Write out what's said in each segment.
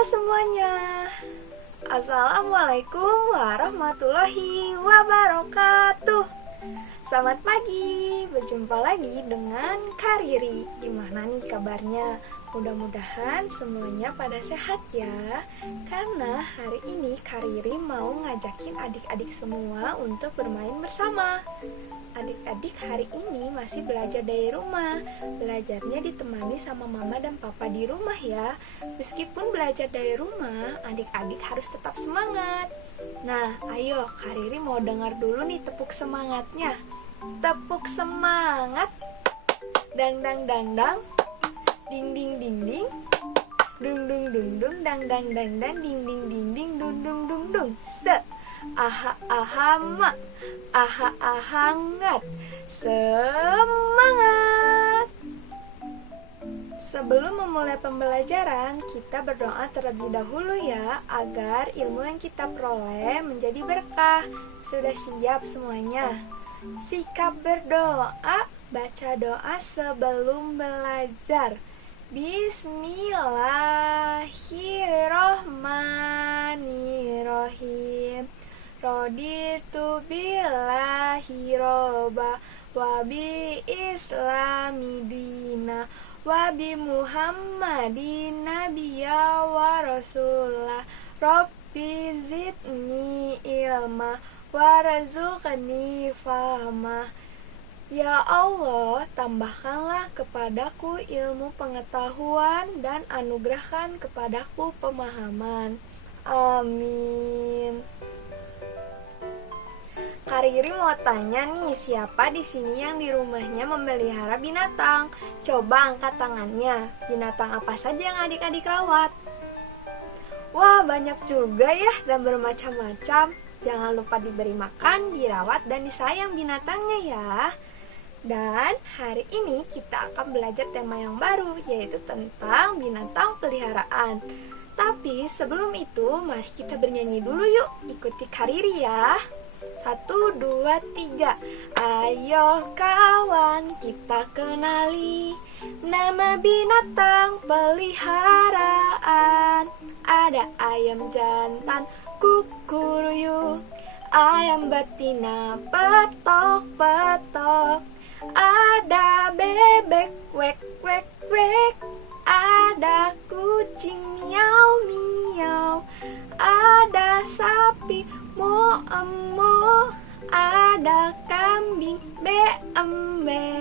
semuanya. Assalamualaikum warahmatullahi wabarakatuh. Selamat pagi, berjumpa lagi dengan Kak Riri. Gimana nih kabarnya? Mudah-mudahan semuanya pada sehat ya. Karena hari ini Kak Riri mau ngajakin adik-adik semua untuk bermain bersama. Adik-adik hari ini masih belajar dari rumah. Belajarnya ditemani sama mama dan papa di rumah ya. Meskipun belajar dari rumah, adik-adik harus tetap semangat. Nah, ayo Kak Riri mau dengar dulu nih tepuk semangatnya. Tepuk semangat. Dang dang dang dang. Ding ding ding ding. Dung dung dung dung dang dang dang dang ding ding ding ding dung dung dung dung. Aha ahama, aha ahangat, semangat. Sebelum memulai pembelajaran, kita berdoa terlebih dahulu ya, agar ilmu yang kita peroleh menjadi berkah. Sudah siap semuanya? Sikap berdoa, baca doa sebelum belajar. Bismillahirrohmanirrohim. Raditu billahi robba wa bi islami dina wa bi muhammadin nabiyya wa rasulah. Rabbi zidni ilma warzuqni fahma. Ya Allah, tambahkanlah kepadaku ilmu pengetahuan dan anugerahkan kepadaku pemahaman. Amin. Kak Riri mau tanya nih, siapa di sini yang di rumahnya memelihara binatang? Coba angkat tangannya. Binatang apa saja yang adik-adik rawat? Wah, banyak juga ya dan bermacam-macam. Jangan lupa diberi makan, dirawat, dan disayang binatangnya ya. Dan hari ini kita akan belajar tema yang baru, yaitu tentang binatang peliharaan. Tapi sebelum itu, mari kita bernyanyi dulu yuk. Ikuti Kak Riri ya. 1, 2, 3. Ayo kawan, kita kenali nama binatang peliharaan. Ada ayam jantan kukuruyuk, ayam betina petok-petok, ada bebek wek wek wek, ada kucing miau miau, ada sapi mo emo, ada kambing be embe.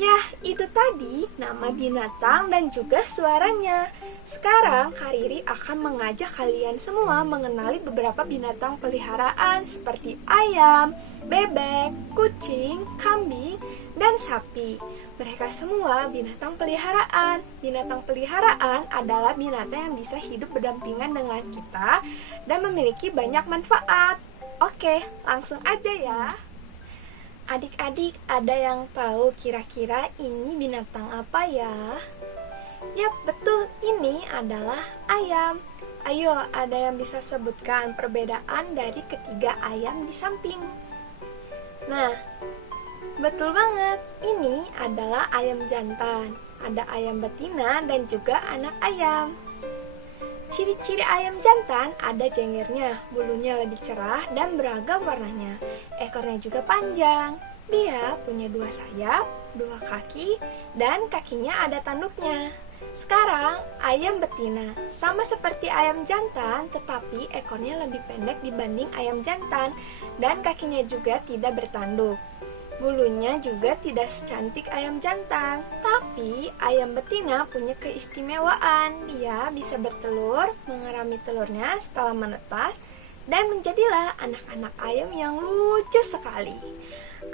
Yah, itu tadi nama binatang dan juga suaranya. Sekarang Kak Riri akan mengajak kalian semua mengenali beberapa binatang peliharaan seperti ayam, bebek, kucing, kambing, dan sapi. Mereka semua binatang peliharaan. Binatang peliharaan adalah binatang yang bisa hidup berdampingan dengan kita dan memiliki banyak manfaat. Oke, langsung aja ya. Adik-adik, ada yang tahu kira-kira ini binatang apa ya? Yap, betul, ini adalah ayam. Ayo, ada yang bisa sebutkan perbedaan dari ketiga ayam di samping? Nah, betul banget, ini adalah ayam jantan. Ada ayam betina dan juga anak ayam. Ciri-ciri ayam jantan ada jengernya, bulunya lebih cerah dan beragam warnanya. Ekornya juga panjang. Dia punya 2 sayap, 2 kaki, dan kakinya ada tanduknya. Sekarang, ayam betina sama seperti ayam jantan, tetapi ekornya lebih pendek dibanding ayam jantan dan kakinya juga tidak bertanduk. Bulunya juga tidak secantik ayam jantan, tapi ayam betina punya keistimewaan. Dia bisa bertelur, mengerami telurnya setelah menetas, dan menjadilah anak-anak ayam yang lucu sekali.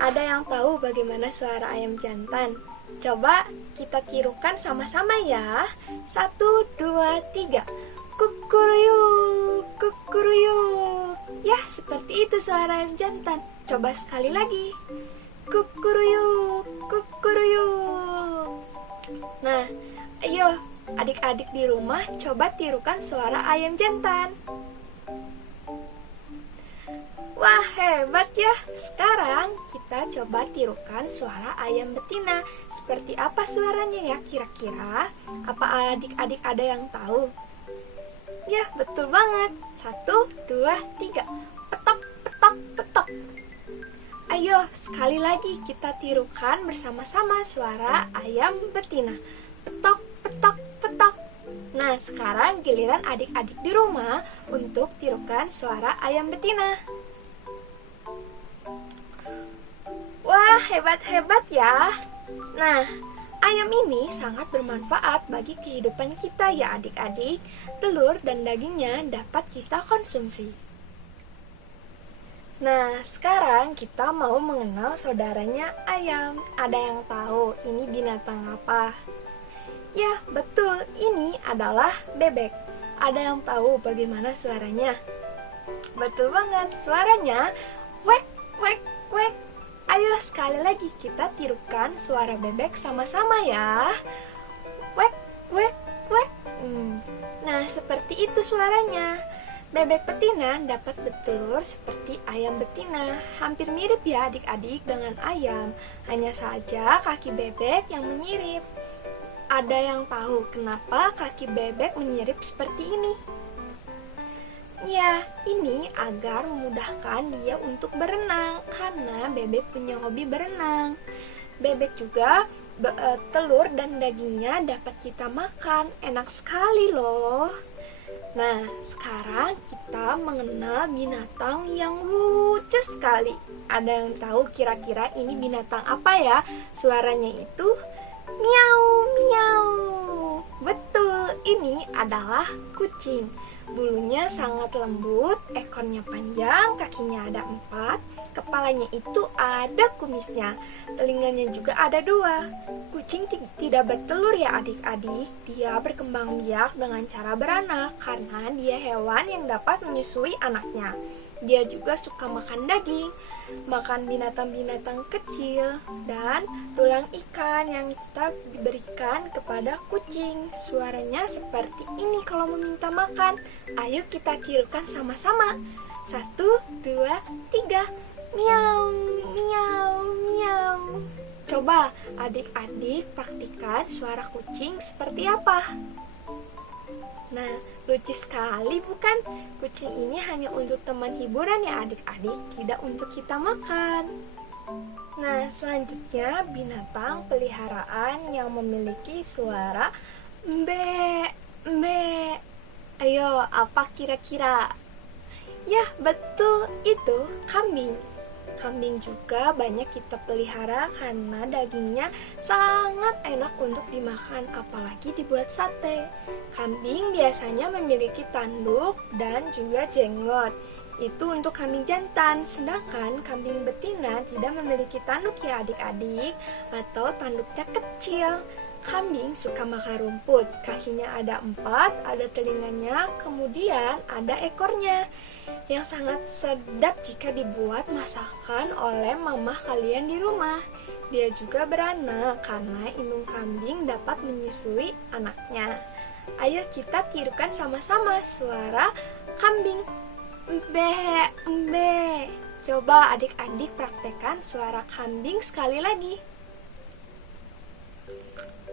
Ada yang tahu bagaimana suara ayam jantan? Coba kita tirukan sama-sama ya. 1, 2, 3. Kukuruyuk, kukuruyuk. Ya, seperti itu suara ayam jantan. Coba sekali lagi. Kukuruyuk, kukuruyuk. Nah, ayo adik-adik di rumah coba tirukan suara ayam jantan. Wah, hebat ya. Sekarang kita coba tirukan suara ayam betina. Seperti apa suaranya ya kira-kira? Apa adik-adik ada yang tahu? Ya, betul banget. 1, 2, 3. Petok, petok, petok. Ayo, sekali lagi kita tirukan bersama-sama suara ayam betina. Petok, petok, petok. Nah, sekarang giliran adik-adik di rumah untuk tirukan suara ayam betina. Wah, hebat-hebat ya. Nah, ayam ini sangat bermanfaat bagi kehidupan kita ya adik-adik. Telur dan dagingnya dapat kita konsumsi. Nah, sekarang kita mau mengenal saudaranya ayam. Ada yang tahu ini binatang apa? Ya, betul, ini adalah bebek. Ada yang tahu bagaimana suaranya? Betul banget, suaranya wek, wek, wek. Ayo sekali lagi kita tirukan suara bebek sama-sama ya. Wek, wek, wek. Nah, seperti itu suaranya. Bebek betina dapat bertelur seperti ayam betina. Hampir mirip ya adik-adik dengan ayam. Hanya saja kaki bebek yang menyirip. Ada yang tahu kenapa kaki bebek menyirip seperti ini? Ya, ini agar memudahkan dia untuk berenang karena bebek punya hobi berenang. Bebek juga telur dan dagingnya dapat kita makan. Enak sekali loh. Nah, sekarang kita mengenal binatang yang lucu sekali. Ada yang tahu kira-kira ini binatang apa ya? Suaranya itu miau, miau. Betul, ini adalah kucing. Bulunya sangat lembut, ekornya panjang, kakinya ada 4, kepalanya itu ada kumisnya, telinganya juga ada 2. Kucing tidak bertelur ya adik-adik, dia berkembang biak dengan cara beranak karena dia hewan yang dapat menyusui anaknya. Dia juga suka makan daging, makan binatang-binatang kecil, dan tulang ikan yang kita berikan kepada kucing. Suaranya seperti ini kalau meminta makan. Ayo kita tirukan sama-sama. 1, 2, 3. Miau, miau, miau. Coba adik-adik praktikan suara kucing seperti apa? Nah, lucu sekali bukan? Kucing ini hanya untuk teman hiburan ya adik-adik, tidak untuk kita makan. Nah, selanjutnya binatang peliharaan yang memiliki suara mbe, mbe. Ayo, apa kira-kira? Ya, betul, itu kambing. Kambing juga banyak kita pelihara karena dagingnya sangat enak untuk dimakan, apalagi dibuat sate. Kambing biasanya memiliki tanduk dan juga jenggot. Itu untuk kambing jantan, sedangkan kambing betina tidak memiliki tanduk ya adik-adik, atau tanduknya kecil. Kambing suka makan rumput, kakinya ada 4, ada telinganya, kemudian ada ekornya yang sangat sedap jika dibuat masakan oleh mamah kalian di rumah. Dia juga beranak karena indung kambing dapat menyusui anaknya. Ayo kita tirukan sama-sama suara kambing. Mbe, mbe. Coba adik-adik praktekkan suara kambing sekali lagi.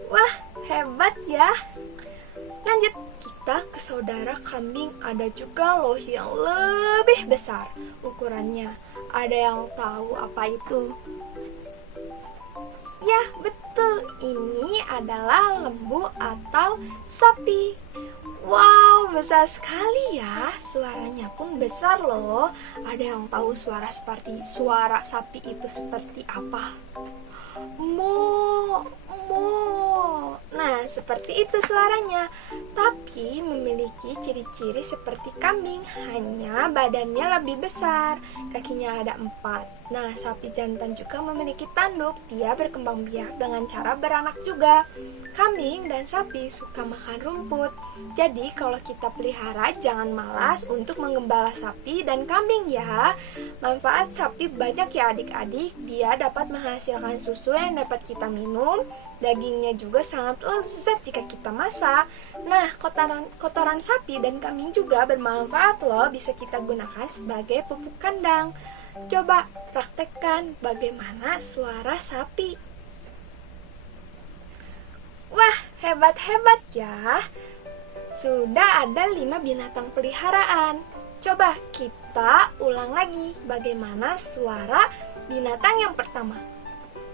Wah, hebat ya. Lanjut, kita ke saudara kambing. Ada juga loh yang lebih besar ukurannya. Ada yang tahu apa itu? Ya, betul. Ini adalah lembu atau sapi. Wow, besar sekali ya. Suaranya pun besar loh. Ada yang tahu suara sapi itu seperti apa? Mo, mo. Nah, seperti itu suaranya. Tapi memiliki ciri-ciri seperti kambing, hanya badannya lebih besar. Kakinya ada 4. Nah, sapi jantan juga memiliki tanduk. Dia berkembang biak dengan cara beranak juga. Kambing dan sapi suka makan rumput. Jadi kalau kita pelihara jangan malas untuk menggembala sapi dan kambing ya. Manfaat sapi banyak ya adik-adik. Dia dapat menghasilkan susu yang dapat kita minum. Dagingnya juga sangat lezat jika kita masak. Nah, kotoran sapi dan kambing juga bermanfaat loh. Bisa kita gunakan sebagai pupuk kandang. Coba praktekkan bagaimana suara sapi. Wah, hebat-hebat ya. Sudah ada 5 binatang peliharaan. Coba kita ulang lagi bagaimana suara binatang yang pertama.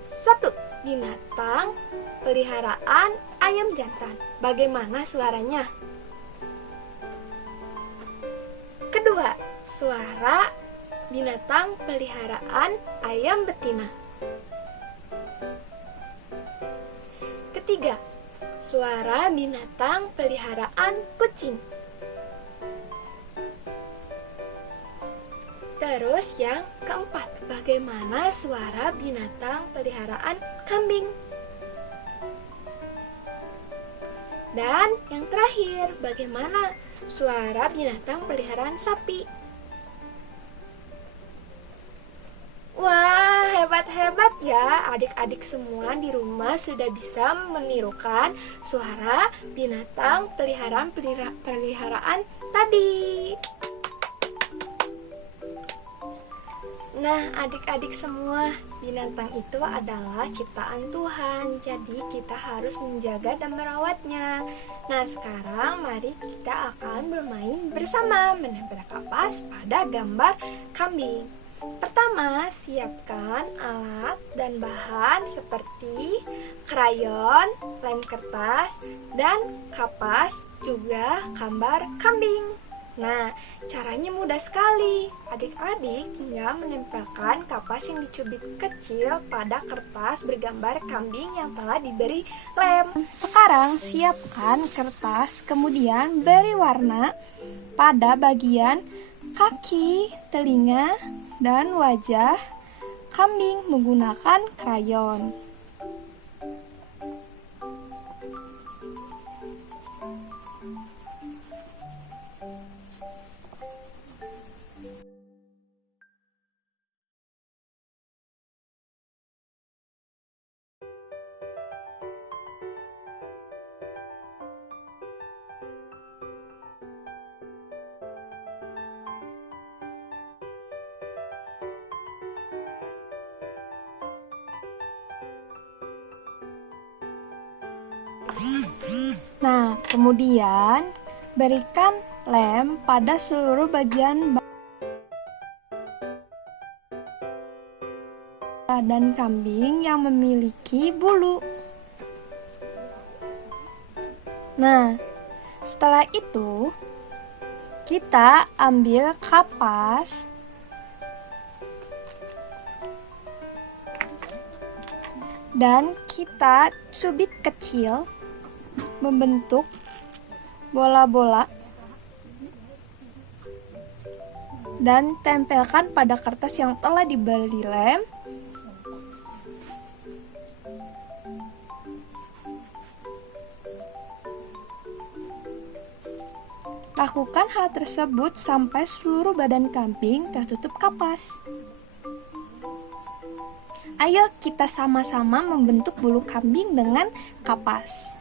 1. Binatang peliharaan ayam jantan. Bagaimana suaranya? Kedua, suara binatang peliharaan ayam betina. Ketiga, suara binatang peliharaan kucing. Terus yang keempat, bagaimana suara binatang peliharaan kambing? Dan yang terakhir, bagaimana suara binatang peliharaan sapi? Wah, hebat-hebat ya, adik-adik semua di rumah sudah bisa menirukan suara binatang peliharaan tadi. Nah, adik-adik semua, binatang itu adalah ciptaan Tuhan, jadi kita harus menjaga dan merawatnya. Nah, sekarang mari kita akan bermain bersama menempel kapas pada gambar kambing. Pertama, siapkan alat dan bahan seperti krayon, lem kertas, dan kapas, juga gambar kambing. Nah, caranya mudah sekali. Adik-adik tinggal menempelkan kapas yang dicubit kecil pada kertas bergambar kambing yang telah diberi lem. Sekarang siapkan kertas, kemudian beri warna pada bagian kaki, telinga, dan wajah kambing menggunakan krayon. Nah, kemudian berikan lem pada seluruh bagian badan kambing yang memiliki bulu. Nah, setelah itu kita ambil kapas dan kita cubit kecil membentuk bola-bola dan tempelkan pada kertas yang telah diberi lem. Lakukan hal tersebut sampai seluruh badan kambing tertutup kapas. Ayo kita sama-sama membentuk bulu kambing dengan kapas.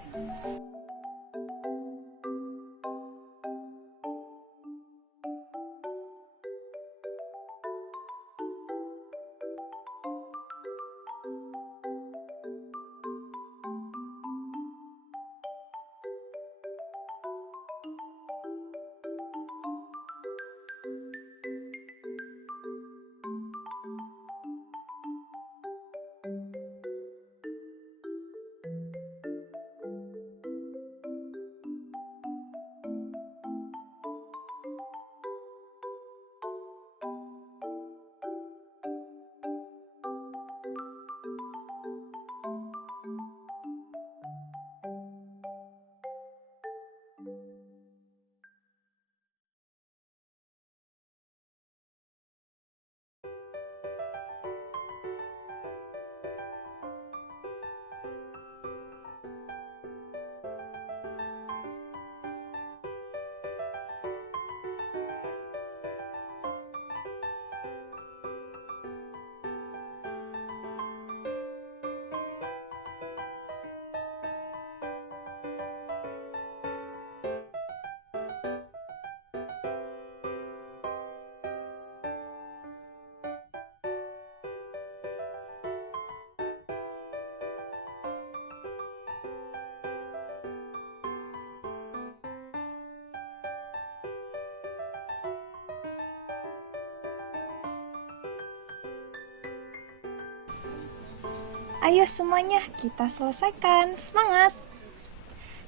Ayo semuanya kita selesaikan, semangat!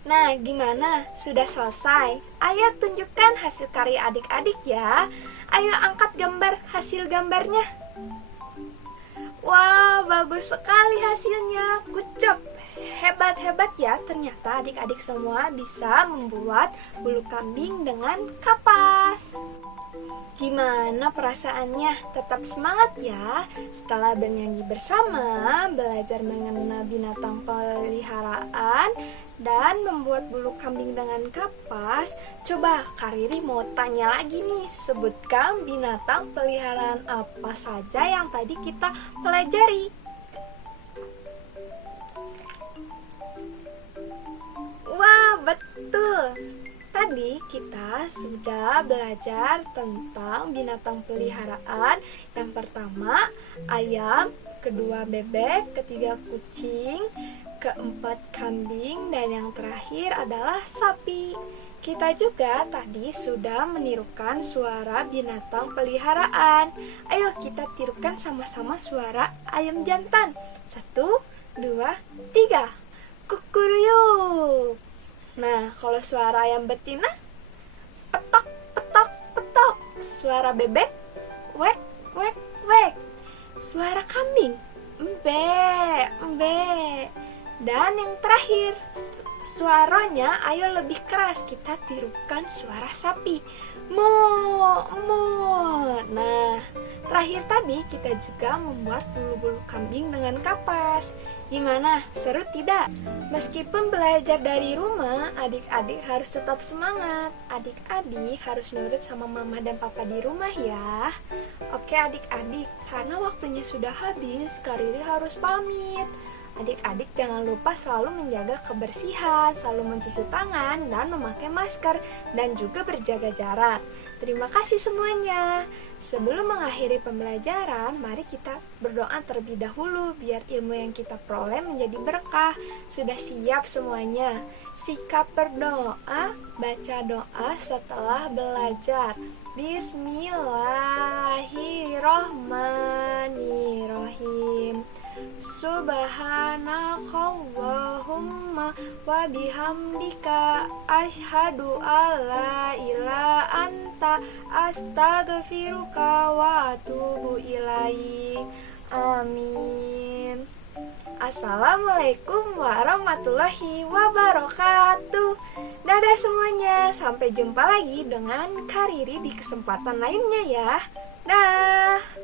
Nah, gimana? Sudah selesai? Ayo tunjukkan hasil karya adik-adik ya. Ayo angkat gambar hasil gambarnya. Wah, bagus sekali hasilnya. Good job. Hebat-hebat ya, ternyata adik-adik semua bisa membuat bulu kambing dengan kapas. Gimana perasaannya? Tetap semangat ya. Setelah bernyanyi bersama, belajar mengenal binatang peliharaan, dan membuat bulu kambing dengan kapas, coba Kak Riri mau tanya lagi nih, sebutkan binatang peliharaan apa saja yang tadi kita pelajari. Wah, betul. Tadi kita sudah belajar tentang binatang peliharaan. Yang pertama, ayam, kedua bebek, ketiga kucing, keempat kambing, dan yang terakhir adalah sapi. Kita juga tadi sudah menirukan suara binatang peliharaan. Ayo kita tirukan sama-sama suara ayam jantan. 1, 2, 3. Kukuruyuk. Nah, kalau suara ayam betina, petok, petok, petok. Suara bebek, wek, wek, wek. Suara kambing, embe, embe. Dan yang terakhir, suaranya ayo lebih keras, kita tirukan suara sapi, mo, mo. Nah, terakhir tadi kita juga membuat bulu-bulu kambing dengan kapas. Gimana? Seru tidak? Meskipun belajar dari rumah, adik-adik harus tetap semangat. Adik-adik harus nurut sama mama dan papa di rumah ya. Oke adik-adik, karena waktunya sudah habis, Kak Riri harus pamit. Adik-adik jangan lupa selalu menjaga kebersihan, selalu mencuci tangan dan memakai masker, dan juga berjaga jarak. Terima kasih semuanya. Sebelum mengakhiri pembelajaran, mari kita berdoa terlebih dahulu biar ilmu yang kita peroleh menjadi berkah. Sudah siap semuanya? Sikap berdoa, baca doa setelah belajar. Bismillahirrohmanirrohim. Subhanakallahumma wa bihamdika asyhadu alla ilaha anta astaghfiruka wa atubu ilaik. Amin. Assalamualaikum warahmatullahi wabarakatuh. Dadah semuanya, sampai jumpa lagi dengan Kak Riri di kesempatan lainnya ya. Dah.